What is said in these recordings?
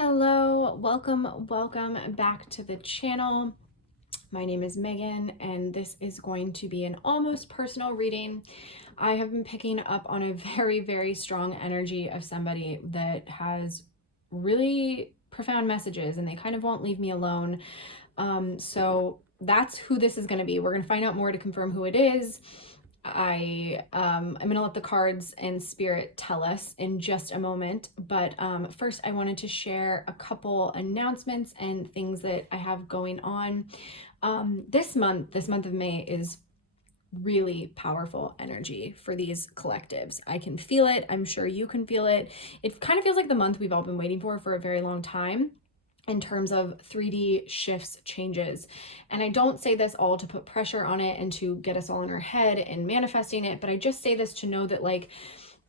Hello, welcome back to the channel. My name is Megan, and this is going to be an almost personal reading. I have been picking up on a very strong energy of somebody that has really profound messages, and they kind of won't leave me alone. So that's who this is going to be. We're going to find out more to confirm who it is. I'm gonna let the cards and spirit tell us in just a moment, but first I wanted to share a couple announcements and things that I have going on. This month of May is really powerful energy for these collectives. I can feel it. I'm sure you can feel it. It kind of feels like the month we've all been waiting for a very long time, in terms of 3D shifts, changes. And I don't say this all to put pressure on it and to get us all in our head and manifesting it, but I just say this to know that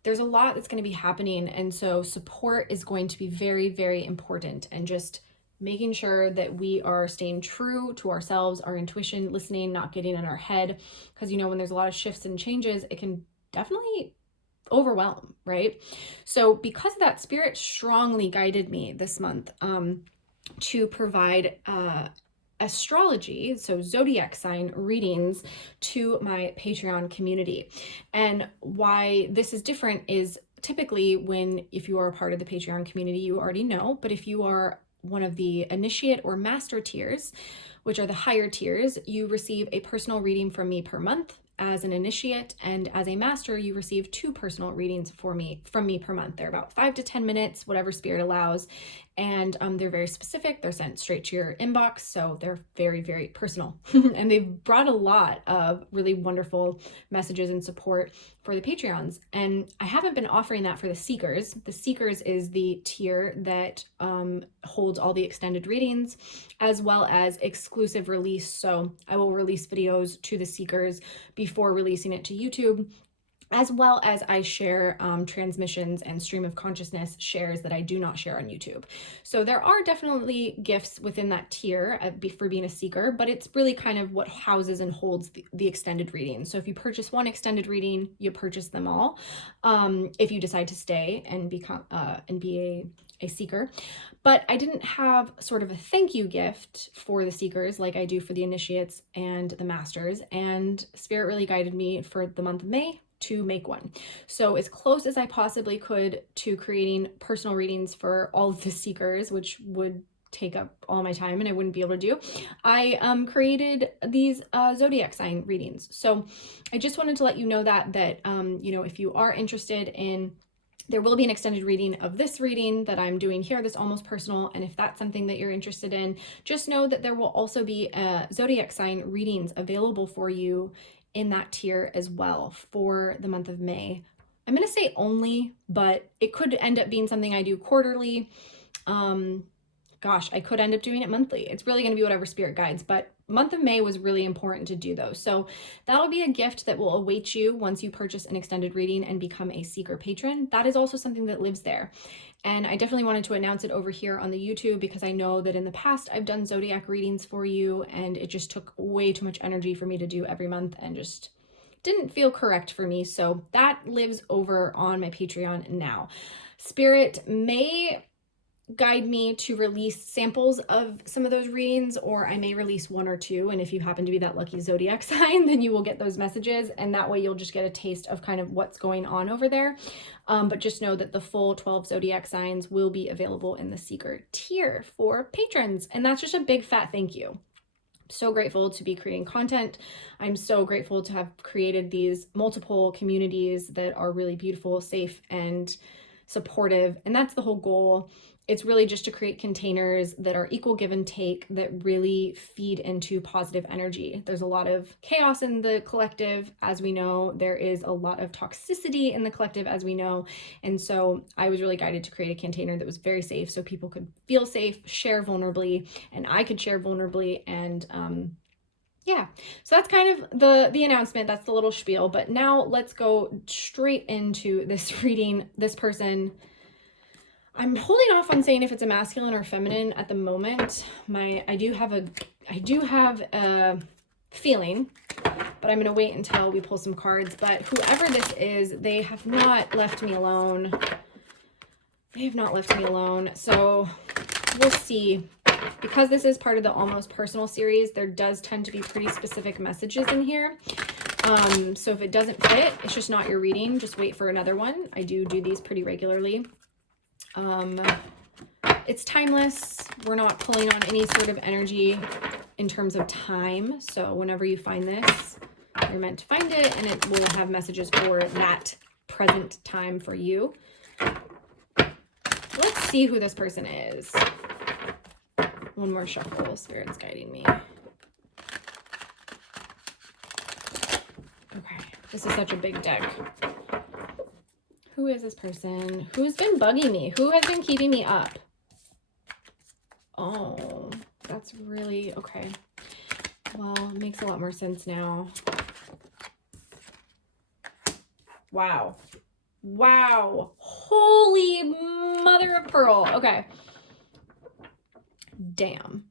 there's a lot that's going to be happening. And so support is going to be very important, and just making sure that we are staying true to ourselves, our intuition, listening, not getting in our head. Because when there's a lot of shifts and changes, it can definitely overwhelm, right? So because of that, Spirit strongly guided me this month to provide astrology, so zodiac sign readings, to my Patreon community. And why this is different is typically if you are a part of the Patreon community, you already know, but if you are one of the initiate or master tiers, which are the higher tiers, you receive a personal reading from me per month as an initiate, and as a master, you receive 2 personal readings from me per month. They're about 5 to 10 minutes, whatever spirit allows, and they're very specific. They're sent straight to your inbox, so they're very personal. And they've brought a lot of really wonderful messages and support for the Patreons. And I haven't been offering that for the Seekers. The Seekers is the tier that holds all the extended readings, as well as exclusive release. So I will release videos to the Seekers before releasing it to YouTube, as well as I share transmissions and stream of consciousness shares that I do not share on YouTube. So there are definitely gifts within that tier for being a seeker, but it's really kind of what houses and holds the extended reading. So if you purchase one extended reading, you purchase them all. If you decide to stay and become and be a seeker. But I didn't have sort of a thank you gift for the seekers like I do for the initiates and the masters, and Spirit really guided me for the month of May to make one. So as close as I possibly could to creating personal readings for all of the seekers, which would take up all my time and I wouldn't be able to do, I created these zodiac sign readings. So I just wanted to let you know that if you are interested in, there will be an extended reading of this reading that I'm doing here, this almost personal. And if that's something that you're interested in, just know that there will also be zodiac sign readings available for you in that tier as well for the month of May. I'm going to say only, but it could end up being something I do quarterly. I could end up doing it monthly. It's really going to be whatever Spirit guides, but month of May was really important to do those. So that'll be a gift that will await you once you purchase an extended reading and become a seeker patron. That is also something that lives there. And I definitely wanted to announce it over here on the YouTube, because I know that in the past I've done zodiac readings for you, and it just took way too much energy for me to do every month and just didn't feel correct for me. So that lives over on my Patreon now. Spirit may guide me to release samples of some of those readings, or I may release 1 or 2, and if you happen to be that lucky zodiac sign, then you will get those messages, and that way you'll just get a taste of kind of what's going on over there. But just know that the full 12 zodiac signs will be available in the seeker tier for patrons, and that's just a big fat thank you. So grateful to be creating content. I'm so grateful to have created these multiple communities that are really beautiful, safe, and supportive, and that's the whole goal. It's really just to create containers that are equal give and take, that really feed into positive energy. There's a lot of chaos in the collective, as we know. There is a lot of toxicity in the collective, as we know. And so I was really guided to create a container that was very safe, so people could feel safe, share vulnerably, and I could share vulnerably. And yeah, so that's kind of the announcement. That's the little spiel. But now let's go straight into this reading. This person, I'm holding off on saying if it's a masculine or feminine at the moment. I do have a feeling, but I'm going to wait until we pull some cards. But whoever this is, they have not left me alone. They have not left me alone. So we'll see. Because this is part of the Almost Personal series, there does tend to be pretty specific messages in here. So if it doesn't fit, it's just not your reading. Just wait for another one. I do these pretty regularly. It's timeless. We're not pulling on any sort of energy in terms of time. So whenever you find this, you're meant to find it, and it will have messages for that present time for you. Let's see who this person is. One more shuffle. Spirit's guiding me. Okay, this is such a big deck. Who is this person? Who's been bugging me? Who has been keeping me up? Oh, that's really, okay. Well, it makes a lot more sense now. Wow. Wow. Holy mother of pearl. Okay. Damn.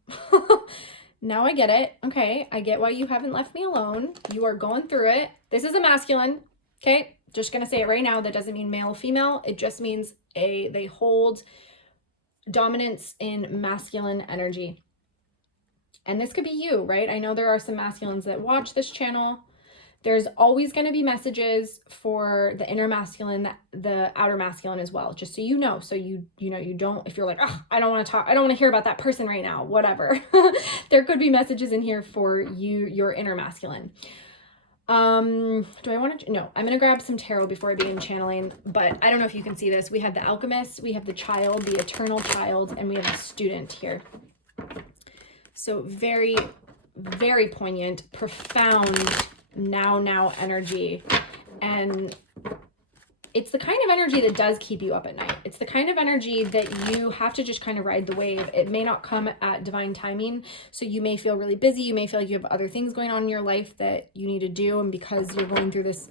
Now I get it. Okay. I get why you haven't left me alone. You are going through it. This is a masculine. Okay. Just going to say it right now. That doesn't mean male or female. It just means they hold dominance in masculine energy. And this could be you, right? I know there are some masculines that watch this channel. There's always going to be messages for the inner masculine, the outer masculine as well, just so you know. So you don't, if you're like, oh, I don't want to talk, I don't want to hear about that person right now, whatever. There could be messages in here for you, your inner masculine. Do I want to, no, I'm going to grab some tarot before I begin channeling, but I don't know if you can see this. We have the alchemist, we have the child, the eternal child, and we have a student here. So very, very poignant, profound, now energy. And it's the kind of energy that does keep you up at night. It's the kind of energy that you have to just kind of ride the wave. It may not come at divine timing. So you may feel really busy. You may feel like you have other things going on in your life that you need to do. And because you're going through this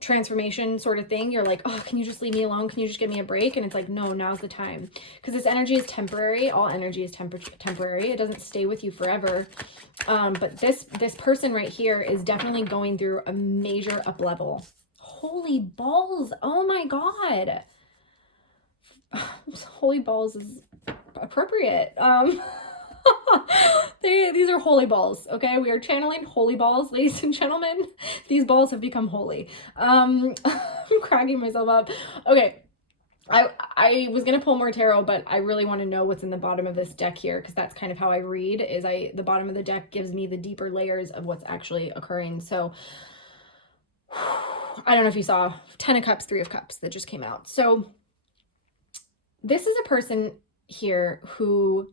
transformation sort of thing, you're like, oh, can you just leave me alone? Can you just give me a break? And it's like, no, now's the time. Because this energy is temporary. All energy is temporary. It doesn't stay with you forever. But this person right here is definitely going through a major up level. Holy balls. Oh my God. Holy balls is appropriate. These are holy balls. Okay. We are channeling holy balls, ladies and gentlemen. These balls have become holy. I'm cracking myself up. Okay. I was going to pull more tarot, but I really want to know what's in the bottom of this deck here, because that's kind of how I read, is the bottom of the deck gives me the deeper layers of what's actually occurring. So I don't know if you saw 10 of Cups, 3 of Cups that just came out. So this is a person here who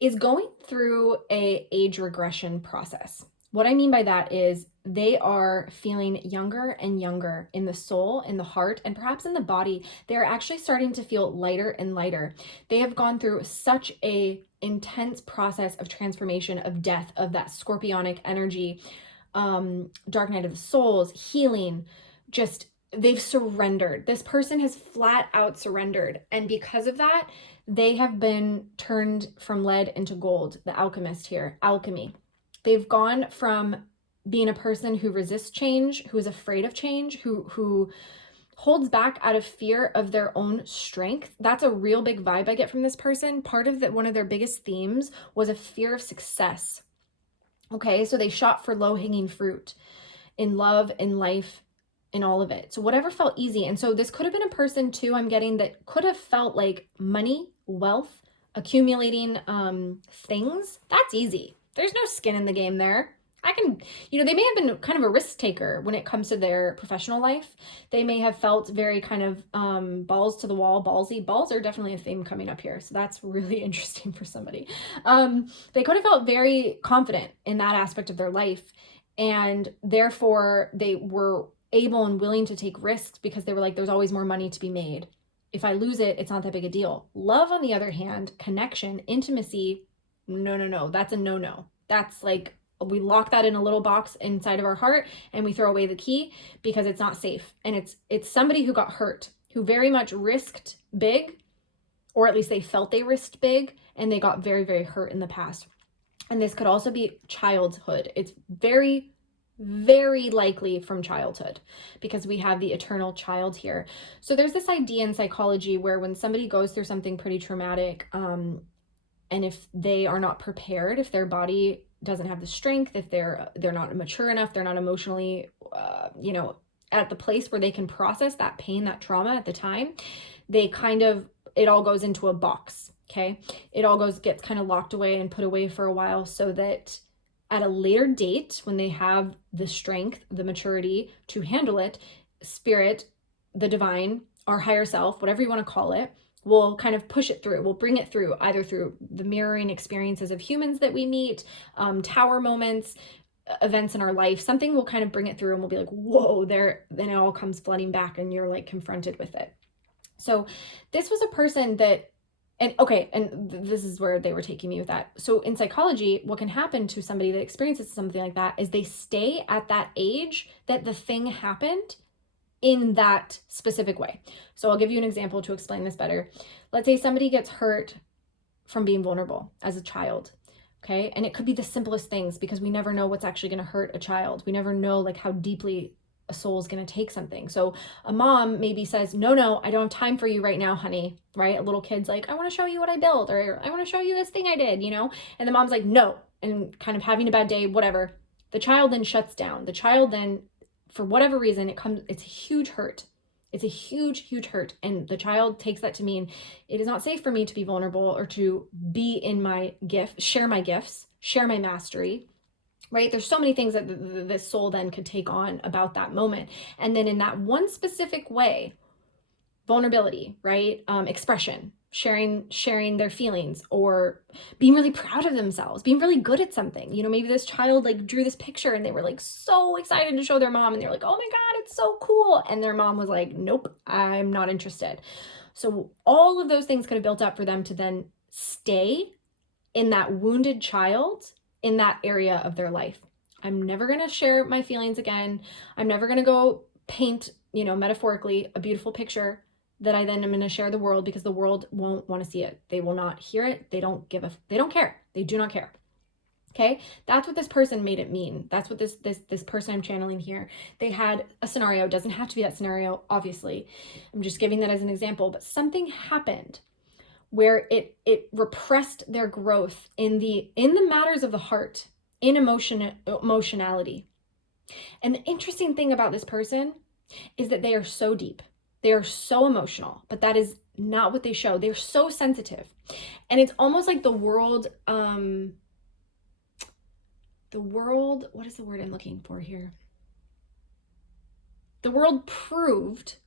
is going through a age regression process. What I mean by that is they are feeling younger and younger in the soul, in the heart, and perhaps in the body. They're actually starting to feel lighter and lighter. They have gone through such a intense process of transformation, of death, of that scorpionic energy, dark night of the souls, healing, just they've surrendered. This person has flat out surrendered. And because of that, they have been turned from lead into gold. The alchemist here, alchemy. They've gone from being a person who resists change, who is afraid of change, who holds back out of fear of their own strength. That's a real big vibe I get from this person. Part of one of their biggest themes was a fear of success. Okay, so they shot for low-hanging fruit in love, in life, in all of it. So whatever felt easy. And so this could have been a person too, I'm getting, that could have felt like money, wealth, accumulating things. That's easy. There's no skin in the game there. They may have been kind of a risk taker when it comes to their professional life. They may have felt very kind of balls to the wall, ballsy. Balls are definitely a theme coming up here. So that's really interesting for somebody. They could have felt very confident in that aspect of their life. And therefore they were able and willing to take risks because they were like, there's always more money to be made. If I lose it, it's not that big a deal. Love, on the other hand, connection, intimacy, no. That's a no. That's like, we lock that in a little box inside of our heart and we throw away the key because it's not safe. And it's somebody who got hurt, who very much risked big, or at least they felt they risked big, and they got very, very hurt in the past. And this could also be childhood. It's very, very likely from childhood, because we have the eternal child here. So there's this idea in psychology where when somebody goes through something pretty traumatic, and if they are not prepared, if their body doesn't have the strength, if they're not mature enough, they're not emotionally, at the place where they can process that pain, that trauma at the time, it all goes into a box. Okay. It all gets kind of locked away and put away for a while, so that at a later date, when they have the strength, the maturity to handle it, spirit, the divine, our higher self, whatever you want to call it, will kind of push it through. We'll bring it through, either through the mirroring experiences of humans that we meet, tower moments, events in our life. Something will kind of bring it through, and we'll be like, whoa, there. Then it all comes flooding back, and you're like confronted with it. So this was a person that, and this is where they were taking me with that. So in psychology, what can happen to somebody that experiences something like that is they stay at that age that the thing happened in that specific way. So I'll give you an example to explain this better. Let's say somebody gets hurt from being vulnerable as a child. Okay. And it could be the simplest things, because we never know what's actually going to hurt a child. We never know like how deeply a soul is going to take something. So a mom maybe says, no, I don't have time for you right now, honey. Right. A little kid's like, I want to show you what I built, or I want to show you this thing I did, and the mom's like, no, and kind of having a bad day, whatever. The child then shuts down. The child then, for whatever reason, it's a huge hurt. It's a huge, huge hurt. And the child takes that to mean it is not safe for me to be vulnerable, or to be in my gift, share my gifts, share my mastery. Right? There's so many things that this soul then could take on about that moment. And then in that one specific way, vulnerability, right? Expression, sharing their feelings, or being really proud of themselves, being really good at something. Maybe this child like drew this picture and they were like so excited to show their mom, and they're like, oh my God, it's so cool. And their mom was like, nope, I'm not interested. So all of those things could have built up for them to then stay in that wounded child, in that area of their life. I'm never going to share my feelings again. I'm never going to go paint, metaphorically, a beautiful picture that I then am going to share the world, because the world won't want to see it. They will not hear it. They don't care. They do not care. Okay. That's what this person made it mean. That's what this person I'm channeling here, they had a scenario. It doesn't have to be that scenario, obviously. I'm just giving that as an example, but something happened where it repressed their growth in the matters of the heart, in emotionality. And the interesting thing about this person is that they are so deep. They are so emotional, but that is not what they show. They're so sensitive. And it's almost like the world, what is the word I'm looking for here? The world proved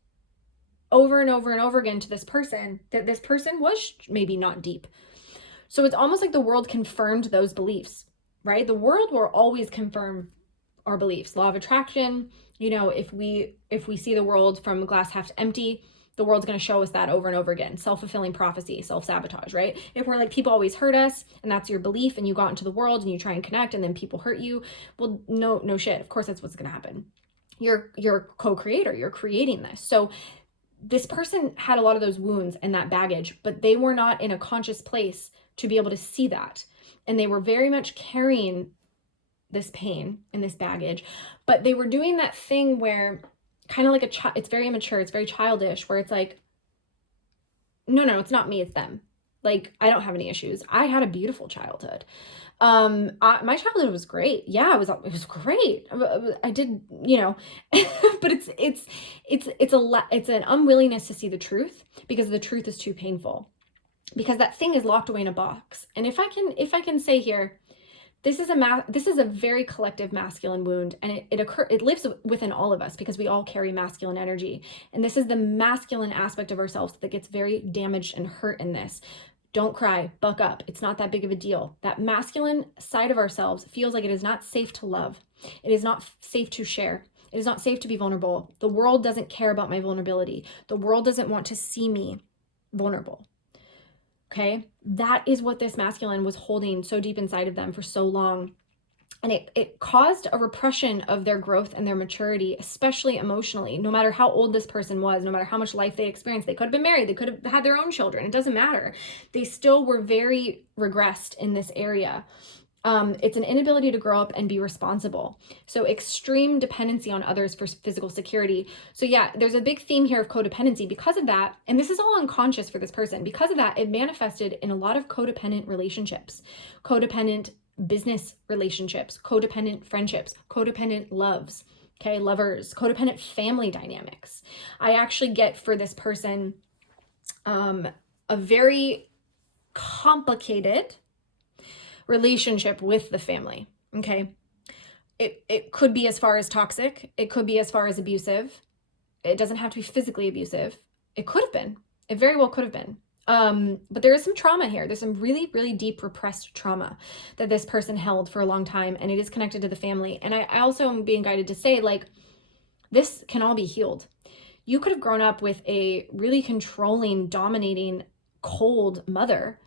over and over and over again to this person that this person was maybe not deep. So it's almost like the world confirmed those beliefs, right? The world will always confirm our beliefs. Law of attraction, if we see the world from glass half empty, the world's going to show us that over and over again. Self-fulfilling prophecy, self-sabotage, right? If we're like, people always hurt us, and that's your belief, and you got into the world and you try and connect, and then people hurt you, well, no shit. Of course, that's what's going to happen. You're a co-creator. You're creating this. So this person had a lot of those wounds and that baggage, but they were not in a conscious place to be able to see that. And they were very much carrying this pain and this baggage, but they were doing that thing where kind of like it's very immature, it's very childish, where it's like, no, it's not me, it's them. Like, I don't have any issues. I had a beautiful childhood. My childhood was great. Yeah, it was great. I did, but it's an unwillingness to see the truth, because the truth is too painful, because that thing is locked away in a box. And if I can say here, this is a very collective masculine wound, and it lives within all of us, because we all carry masculine energy. And this is the masculine aspect of ourselves that gets very damaged and hurt in this. Don't cry, buck up. It's not that big of a deal. That masculine side of ourselves feels like it is not safe to love. It is not safe to share. It is not safe to be vulnerable. The world doesn't care about my vulnerability. The world doesn't want to see me vulnerable. Okay? That is what this masculine was holding so deep inside of them for so long. And it caused a repression of their growth and their maturity, especially emotionally. No matter how old this person was, no matter how much life they experienced, they could have been married, they could have had their own children, it doesn't matter. They still were very regressed in this area. It's an inability to grow up and be responsible. So extreme dependency on others for physical security. So yeah, there's a big theme here of codependency because of that. And this is all unconscious for this person. Because of that, it manifested in a lot of codependent relationships, codependent business relationships, codependent friendships, codependent loves, okay, lovers, codependent family dynamics. I actually get for this person a very complicated relationship with the family, okay? It could be as far as toxic. It could be as far as abusive. It doesn't have to be physically abusive. It could have been. It very well could have been. But there is some trauma here. There's some really, really deep repressed trauma that this person held for a long time, and it is connected to the family. And I also am being guided to say, like, this can all be healed. You could have grown up with a really controlling, dominating, cold mother,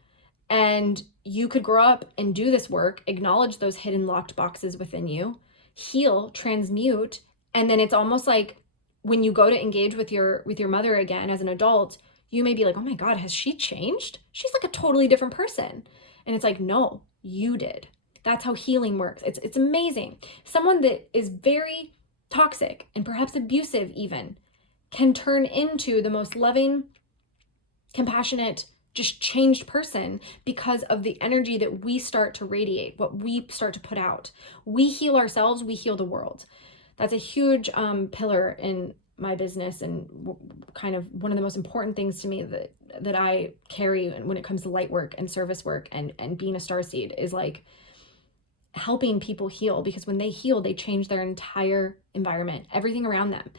and you could grow up and do this work, acknowledge those hidden locked boxes within you, heal, transmute, and then it's almost like when you go to engage with your mother again as an adult, you may be like, oh my God, has she changed? She's like a totally different person. And it's like, no, you did. That's how healing works. It's amazing. Someone that is very toxic and perhaps abusive even can turn into the most loving, compassionate, just changed person because of the energy that we start to radiate, what we start to put out. We heal ourselves, we heal the world. That's a huge pillar in my business, and kind of one of the most important things to me that I carry when it comes to light work and service work and being a starseed is like helping people heal, because when they heal, they change their entire environment, everything around them.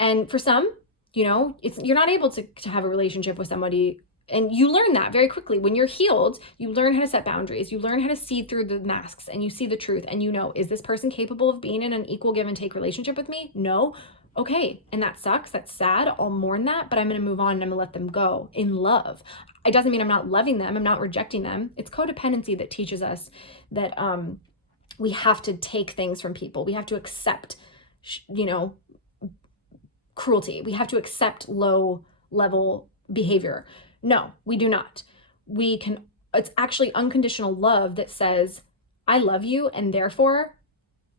And for some, you know, you're not able to have a relationship with somebody. And you learn that very quickly. When you're healed, you learn how to set boundaries. You learn how to see through the masks, and you see the truth. And you know, is this person capable of being in an equal give and take relationship with me? No. Okay. And that sucks. That's sad. I'll mourn that, but I'm going to move on and I'm going to let them go in love. It doesn't mean I'm not loving them. I'm not rejecting them. It's codependency that teaches us that we have to take things from people. We have to accept, you know, cruelty. We have to accept low level behavior. No, we do not. It's actually unconditional love that says, I love you, and therefore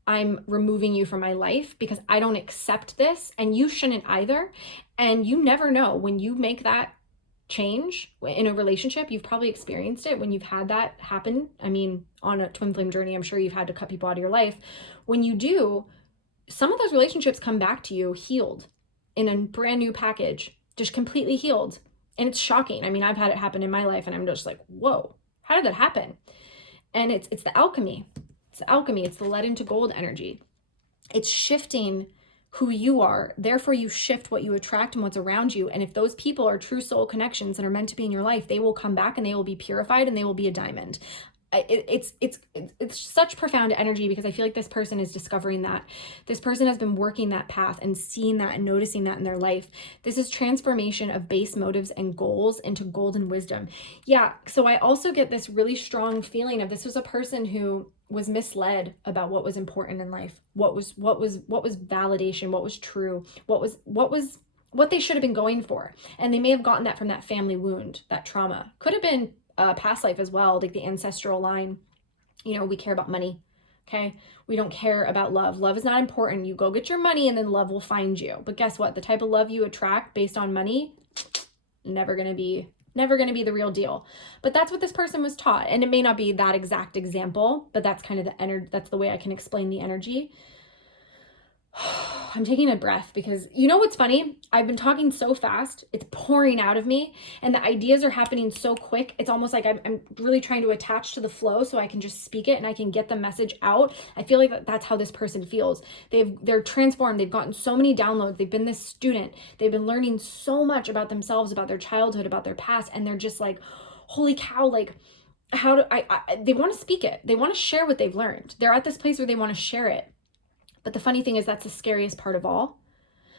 I'm removing you from my life because I don't accept this, and you shouldn't either. And you never know when you make that change in a relationship. You've probably experienced it when you've had that happen. I mean, on a twin flame journey, I'm sure you've had to cut people out of your life. When you do, some of those relationships come back to you healed in a brand new package, just completely healed. And it's shocking. I mean, I've had it happen in my life, and I'm just like, whoa, how did that happen? And it's the alchemy. It's the alchemy. It's the lead into gold energy. It's shifting who you are. Therefore, you shift what you attract and what's around you. And if those people are true soul connections and are meant to be in your life, they will come back and they will be purified and they will be a diamond. It's such profound energy, because I feel like this person is discovering that. This person has been working that path and seeing that and noticing that in their life. This is transformation of base motives and goals into golden wisdom. Yeah. So I also get this really strong feeling of this was a person who was misled about what was important in life, what was validation, what was true, what they should have been going for. And they may have gotten that from that family wound, that trauma. Could have been past life as well, like the ancestral line. You know, we care about money. Okay. We don't care about love. Love is not important. You go get your money and then love will find you. But guess what? The type of love you attract based on money, never going to be the real deal. But that's what this person was taught. And it may not be that exact example, but that's kind of the energy. That's the way I can explain the energy. I'm taking a breath because you know what's funny? I've been talking so fast. It's pouring out of me and the ideas are happening so quick. It's almost like I'm really trying to attach to the flow so I can just speak it and I can get the message out. I feel like that's how this person feels. They're transformed. They've gotten so many downloads. They've been this student. They've been learning so much about themselves, about their childhood, about their past. And they're just like, holy cow, like how do they want to speak it. They want to share what they've learned. They're at this place where they want to share it. But the funny thing is that's the scariest part of all.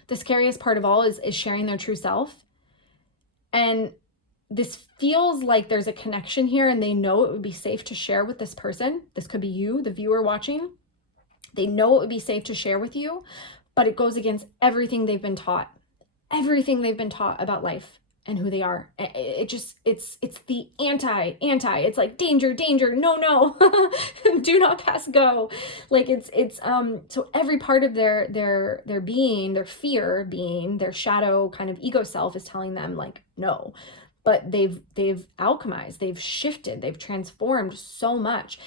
The scariest part of all is sharing their true self. And this feels like there's a connection here and they know it would be safe to share with this person. This could be you, the viewer watching. They know it would be safe to share with you, but it goes against everything they've been taught about life. and who they are. It just, it's the anti, it's like danger, no, do not pass go. Like so every part of their being, their fear being, their shadow kind of ego self is telling them like, no, but they've alchemized, they've shifted, they've transformed so much.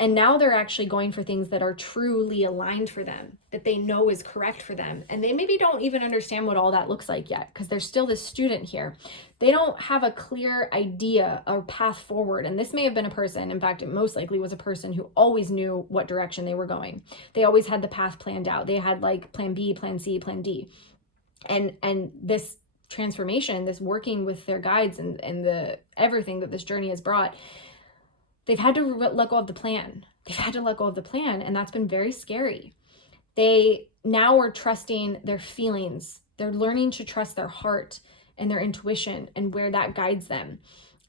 And now they're actually going for things that are truly aligned for them, that they know is correct for them. And they maybe don't even understand what all that looks like yet, because they're still this student here. They don't have a clear idea or path forward. And this may have been a person, in fact, it most likely was a person who always knew what direction they were going. They always had the path planned out. They had like plan B, plan C, plan D. And this transformation, this working with their guides and the everything that this journey has brought, they've had to let go of the plan. They've had to let go of the plan, and that's been very scary. They now are trusting their feelings. They're learning to trust their heart and their intuition and where that guides them.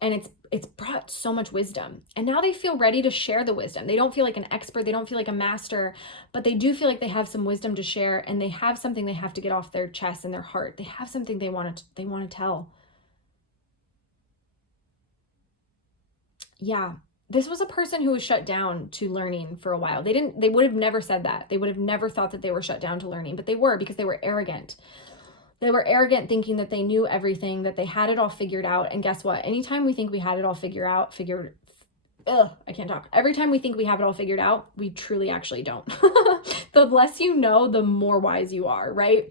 And it's brought so much wisdom. And now they feel ready to share the wisdom. They don't feel like an expert. They don't feel like a master, but they do feel like they have some wisdom to share, and they have something they have to get off their chest and their heart. They have something they want to tell. Yeah. This was a person who was shut down to learning for a while. They would have never said that. They would have never thought that they were shut down to learning, but they were, because they were arrogant. They were arrogant, thinking that they knew everything, that they had it all figured out. And guess what? Anytime we think we had it all every time we think we have it all figured out, we truly actually don't. The less you know, the more wise you are, right?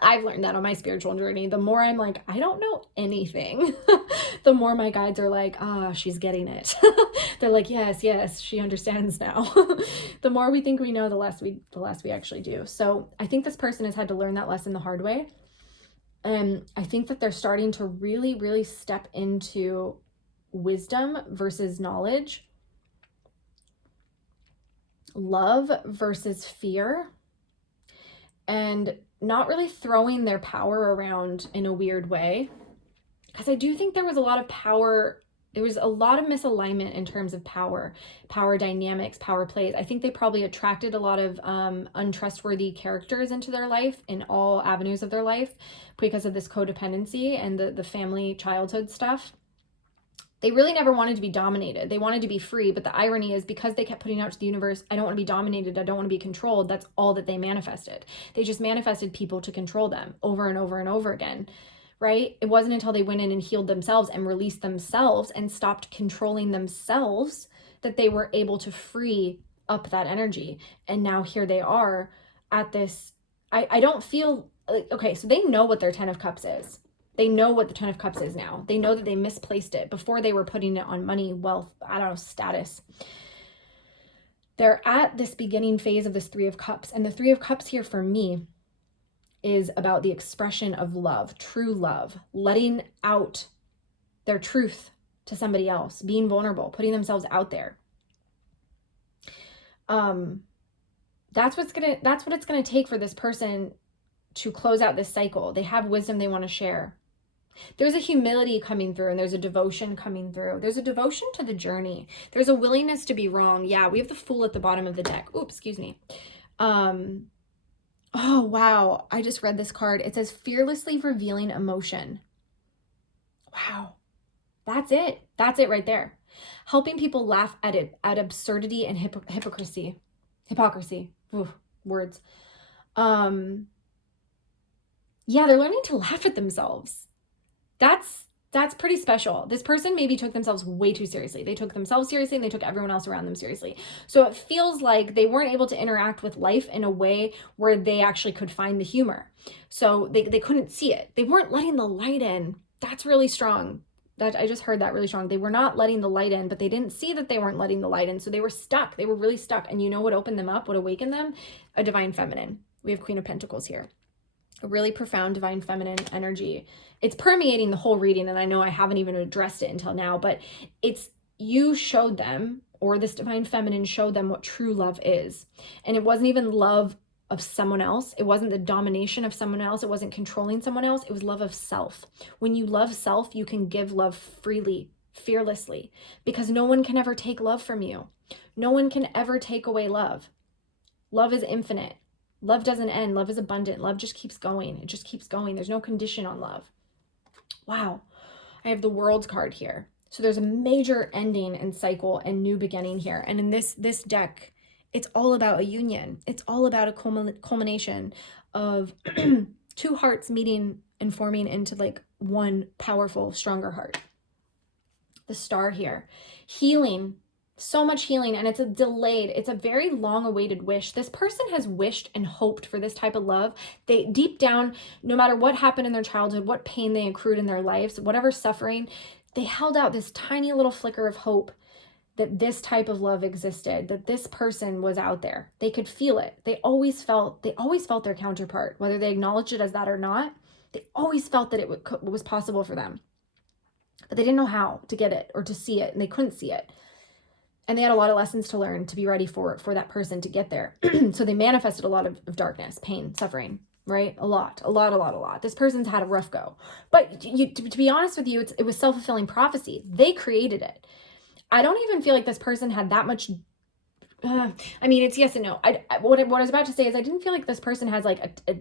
I've learned that on my spiritual journey. The more I'm like, I don't know anything, the more my guides are like, she's getting it. They're like, yes, she understands now. The more we think we know, the less we actually do. So I think this person has had to learn that lesson the hard way. And I think that they're starting to really, really step into wisdom versus knowledge, love versus fear, and not really throwing their power around in a weird way. Because I do think there was a lot of power, there was a lot of misalignment in terms of power dynamics, power plays. I think they probably attracted a lot of untrustworthy characters into their life in all avenues of their life because of this codependency and the family childhood stuff. They really never wanted to be dominated. They wanted to be free. But the irony is, because they kept putting out to the universe, I don't want to be dominated, I don't want to be controlled, that's all that they manifested. They just manifested people to control them over and over and over again, right? It wasn't until they went in and healed themselves and released themselves and stopped controlling themselves that they were able to free up that energy. And now here they are at this, I don't feel, okay, so they know what their 10 of Cups is. They know what the 10 of Cups is now. They know that they misplaced it. Before, they were putting it on money, wealth, I don't know, status. They're at this beginning phase of this 3 of Cups. And the 3 of Cups here for me is about the expression of love, true love, letting out their truth to somebody else, being vulnerable, putting themselves out there. That's what it's gonna take for this person to close out this cycle. They have wisdom they want to share. There's a humility coming through, and there's a devotion coming through. There's a devotion to the journey. There's a willingness to be wrong. Yeah, we have the Fool at the bottom of the deck. Oops, excuse me. Oh, wow. I just read this card. It says fearlessly revealing emotion. Wow. That's it. That's it right there. Helping people laugh at it, at absurdity and hypocrisy. Ooh, words. Yeah, they're learning to laugh at themselves. That's pretty special. This person maybe took themselves way too seriously. They took themselves seriously, and they took everyone else around them seriously. So it feels like they weren't able to interact with life in a way where they actually could find the humor. So they couldn't see it. They weren't letting the light in. That's really strong. That I just heard that really strong. They were not letting the light in, but they didn't see that they weren't letting the light in. So they were stuck. They were really stuck. And you know what opened them up? What awakened them? A divine feminine. We have Queen of Pentacles here. A really profound divine feminine energy. It's permeating the whole reading, and I know I haven't even addressed it until now, but it's, you showed them, or this divine feminine showed them what true love is. And it wasn't even love of someone else. It wasn't the domination of someone else. It wasn't controlling someone else. It was love of self. When you love self, you can give love freely, fearlessly, because no one can ever take love from you. No one can ever take away love. Love is infinite. Love doesn't end. Love is abundant. Love just keeps going. It just keeps going. There's no condition on love. Wow. I have the World card here. So there's a major ending and cycle and new beginning here. And in this deck, it's all about a union. It's all about a culmination of two hearts meeting and forming into like one powerful, stronger heart. The Star here. Healing. So much healing, and it's a very long awaited wish. This person has wished and hoped for this type of love. They deep down, no matter what happened in their childhood, what pain they accrued in their lives, whatever suffering, they held out this tiny little flicker of hope that this type of love existed, that this person was out there. They could feel it. They always felt their counterpart, whether they acknowledged it as that or not. They always felt that it was possible for them, but they didn't know how to get it or to see it, and they couldn't see it. And they had a lot of lessons to learn to be ready for that person to get there. So they manifested a lot of darkness, pain, suffering, right? A lot. This person's had a rough go. But to be honest with you, it was self-fulfilling prophecy. They created it. I don't even feel like this person had that much... it's yes and no. What I was about to say is I didn't feel like this person has like a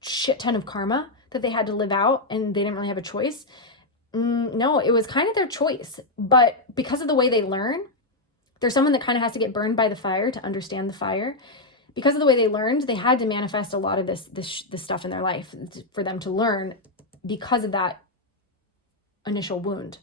shit ton of karma that they had to live out and they didn't really have a choice. No, it was kind of their choice. But because of the way they learn, there's someone that kind of has to get burned by the fire to understand the fire. Because of the way they learned, they had to manifest a lot of this stuff in their life for them to learn because of that initial wound.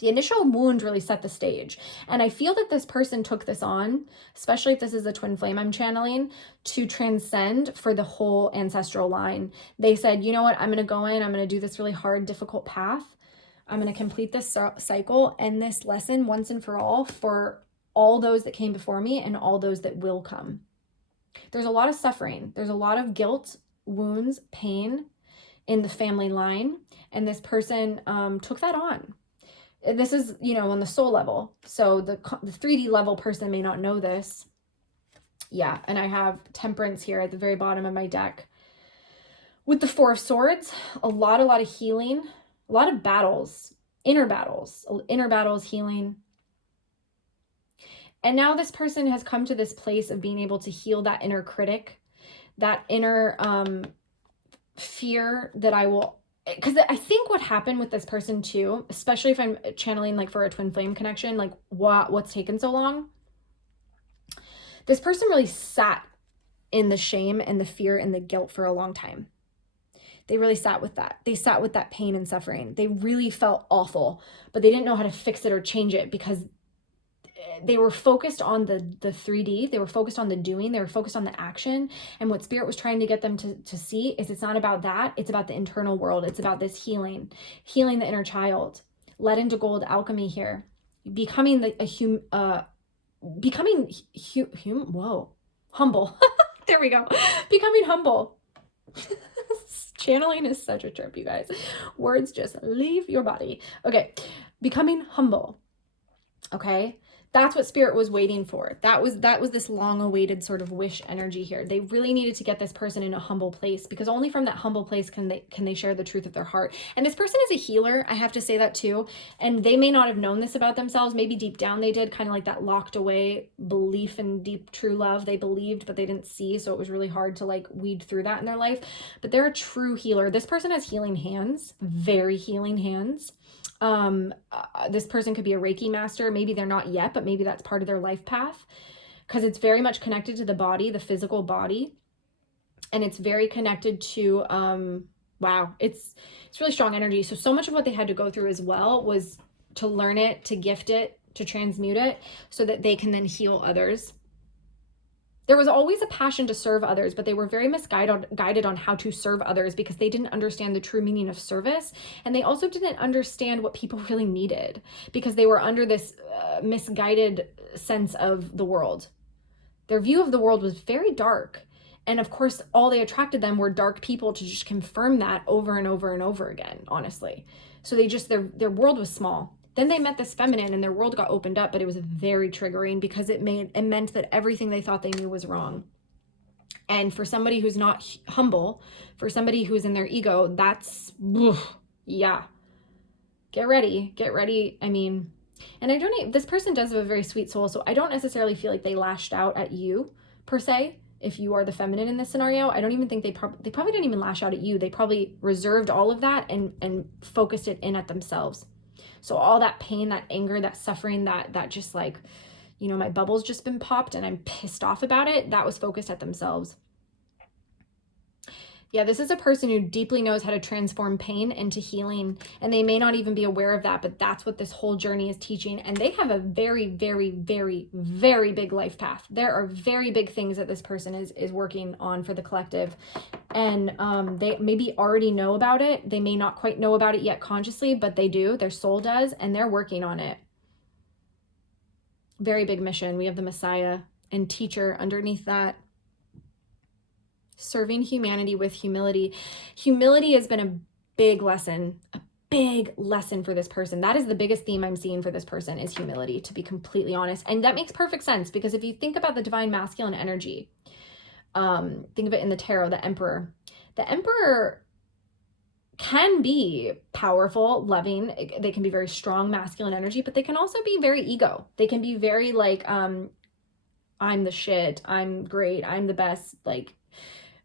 The initial wound really set the stage. And I feel that this person took this on, especially if this is a twin flame I'm channeling, to transcend for the whole ancestral line. They said, you know what, I'm going to go in, I'm going to do this really hard, difficult path. I'm going to complete this cycle and this lesson once and for all those that came before me and all those that will come. There's a lot of suffering. There's a lot of guilt, wounds, pain in the family line. And this person took that on. This is, on the soul level. So the 3D level person may not know this. Yeah, and I have Temperance here at the very bottom of my deck. With the Four of Swords, a lot of healing, a lot of battles, inner battles, healing. And now this person has come to this place of being able to heal that inner critic, that inner fear that I will... Because I think what happened with this person too, especially if I'm channeling like for a twin flame connection, like what's taken so long? This person really sat in the shame and the fear and the guilt for a long time. They really sat with that. They sat with that pain and suffering. They really felt awful, but they didn't know how to fix it or change it because they were focused on the 3D. They were focused on the doing. They were focused on the action. And what Spirit was trying to get them to see is it's not about that. It's about the internal world. It's about this healing the inner child. Lead into gold alchemy here. Becoming humble. There we go. Becoming humble. Channeling is such a trip, you guys. Words just leave your body. Okay. Becoming humble. Okay. That's what Spirit was waiting for. That was this long-awaited sort of wish energy here. They really needed to get this person in a humble place because only from that humble place can they share the truth of their heart. And this person is a healer. I have to say that too. And they may not have known this about themselves. Maybe deep down they did, kind of like that locked away belief in deep true love. They believed, but they didn't see. So it was really hard to like weed through that in their life. But they're a true healer. This person has healing hands, very healing hands. This person could be a Reiki master. Maybe they're not yet, but maybe that's part of their life path because it's very much connected to the body, the physical body. And it's very connected to, wow, it's really strong energy. So much of what they had to go through as well was to learn it, to gift it, to transmute it so that they can then heal others. There was always a passion to serve others, but they were very misguided on how to serve others because they didn't understand the true meaning of service. And they also didn't understand what people really needed because they were under this misguided sense of the world. Their view of the world was very dark. And of course, all they attracted them were dark people to just confirm that over and over and over again, honestly. So their world was small. Then they met this feminine and their world got opened up, but it was very triggering because it meant that everything they thought they knew was wrong. And for somebody who's not humble, for somebody who's in their ego, that's, yeah. Get ready. I mean, and this person does have a very sweet soul, so I don't necessarily feel like they lashed out at you per se. if you are the feminine in this scenario. I don't even think they probably didn't even lash out at you. They probably reserved all of that and focused it in at themselves. So all that pain, that anger, that suffering, that just like, you know, my bubble's just been popped and I'm pissed off about it, that was focused at themselves. Yeah, this is a person who deeply knows how to transform pain into healing, and they may not even be aware of that, but that's what this whole journey is teaching. And they have a very, very, very, very big life path. There are very big things that this person is working on for the collective, and they maybe already know about it. They may not quite know about it yet consciously, but they do. Their soul does, and they're working on it. Very big mission. We have the Messiah and teacher underneath that. Serving humanity with humility. Humility has been a big lesson for this person. That is the biggest theme I'm seeing for this person, is humility, to be completely honest. And that makes perfect sense, because if you think about the divine masculine energy, think of it in the tarot, the Emperor. The Emperor can be powerful, loving. They can be very strong masculine energy, but they can also be very ego. They can be very like, I'm the shit, I'm great, I'm the best, like,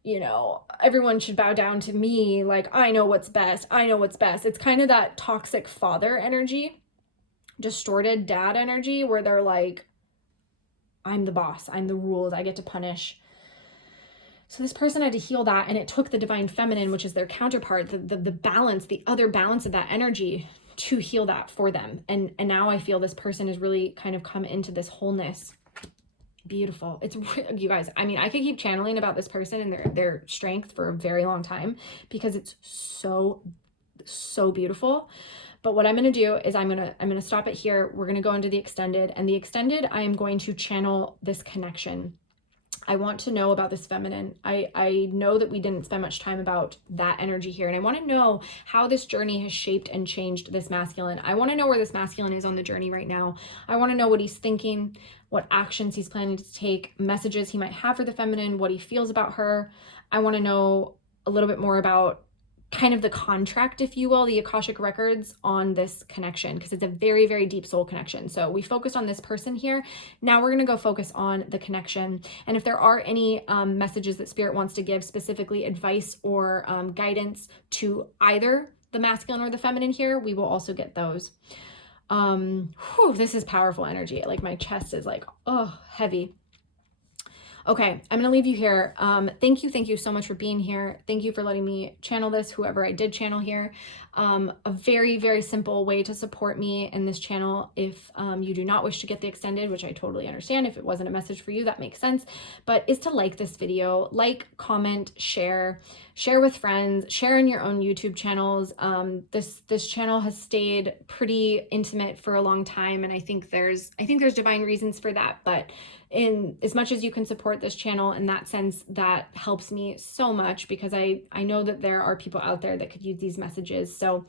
you know, everyone should bow down to me. Like, I know what's best. I know what's best. It's kind of that toxic father energy, distorted dad energy, where they're like, I'm the boss. I'm the rules. I get to punish. So this person had to heal that. And it took the divine feminine, which is their counterpart, the balance, the other balance of that energy, to heal that for them. And now I feel this person has really kind of come into this wholeness. Beautiful. It's, you guys, I mean, I could keep channeling about this person and their strength for a very long time, because it's so beautiful. But what I'm going to do is I'm going to stop it here. We're going to go into the extended, and the extended, I am going to channel this connection. I want to know about this feminine. I know that we didn't spend much time about that energy here, and I want to know how this journey has shaped and changed this masculine. I want to know where this masculine is on the journey right now. I want to know what he's thinking, what actions he's planning to take, messages he might have for the feminine, what he feels about her. I want to know a little bit more about kind of the contract, if you will, the Akashic records on this connection, because it's a very, very deep soul connection. So we focused on this person here. Now we're going to go focus on the connection. And if there are any messages that Spirit wants to give, specifically advice or guidance to either the masculine or the feminine here, we will also get those. This is powerful energy. Like, my chest is like, oh, heavy. Okay, I'm going to leave you here. Thank you so much for being here. Thank you for letting me channel this, whoever I did channel here. A very, very simple way to support me in this channel, if you do not wish to get the extended, which I totally understand. If it wasn't a message for you, that makes sense. But is to like this video, like, comment, share with friends, share in your own YouTube channels. This channel has stayed pretty intimate for a long time, and I think there's divine reasons for that. But in as much as you can support this channel in that sense, that helps me so much, because I know that there are people out there that could use these messages. So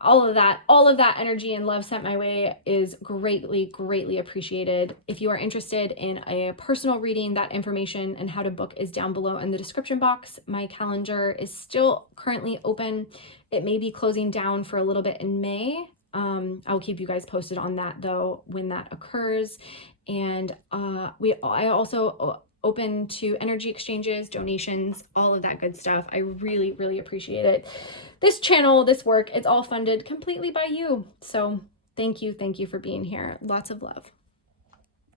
all of that energy and love sent my way is greatly, greatly appreciated. If you are interested in a personal reading, that information and how to book is down below in the description box. My calendar is still currently open. It may be closing down for a little bit in May. I'll keep you guys posted on that, though, when that occurs. And I also open to energy exchanges, donations, all of that good stuff. I really, really appreciate it. This channel, this work, it's all funded completely by you. So thank you for being here. Lots of love.